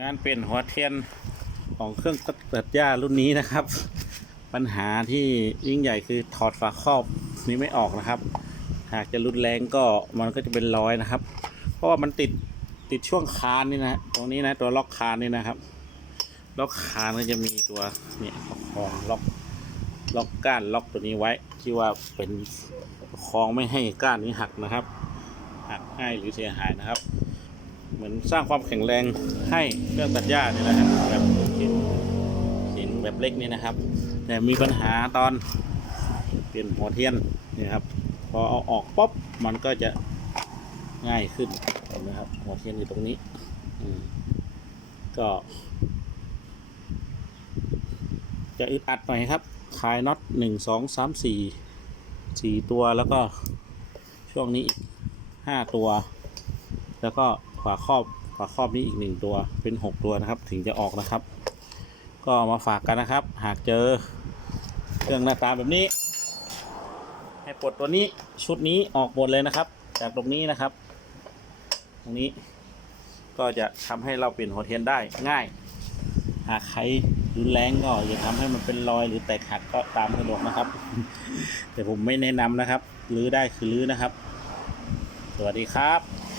งานเป็นหัวเทียนของเครื่องตัดหญ้ารุ่นนี้นะครับ ปัญหาที่ยิ่งใหญ่คือถอดฝาครอบนี้ไม่ออกนะครับ หากจะรุนแรงก็มันก็จะเป็นรอยนะครับ เพราะว่ามันติดติดช่วงคานนี่นะตรงนี้นะตัวล็อกคานนี่นะครับ ล็อกคานก็จะมีตัวเนี่ยประคองล็อกล็อกก้านล็อกตัวนี้ไว้ที่ว่าเป็นประคองไม่ให้ก้านนี้หักนะครับ หักให้หรือเสียหายนะครับ อนสร้างความแข็งแรงให้เครื่องตัดหญ้านี่นะครับแบบเข็นเข็นแบบเล็กนี่นะครับ แต่มีปัญหาตอนเปลี่ยนหัวเทียนนี่ครับ พอเอาออกป๊บมันก็จะง่ายขึ้นนะครับ หัวเทียนอยู่ตรงนี้ก็ จะอึดอัดหน่อยครับคลายน็อตหนึ่งสองสามสี่สี่ตัวแล้วก็ช่วงนี้อีกห้าตัว แล้วก็ ฝาครอบฝาครอบนี้อีกหนึ่งตัวเป็นหกตัวนะครับ ถึงจะออกนะครับ ก็มาฝากกันนะครับ หากเจอเครื่องหน้าตาแบบนี้ ให้ปลดตัวนี้ชุดนี้ออกหมดเลยนะครับ จากตรงนี้นะครับ ตรงนี้ก็จะทำให้เราเปลี่ยนหัวเทียนได้ง่าย หากใครรุนแรงก็อย่าทำให้มันเป็นรอยหรือแตกหักก็ตามสะดวกนะครับ แต่ผมไม่แนะนำนะครับรื้อได้คือรื้อนะครับ สวัสดีครับ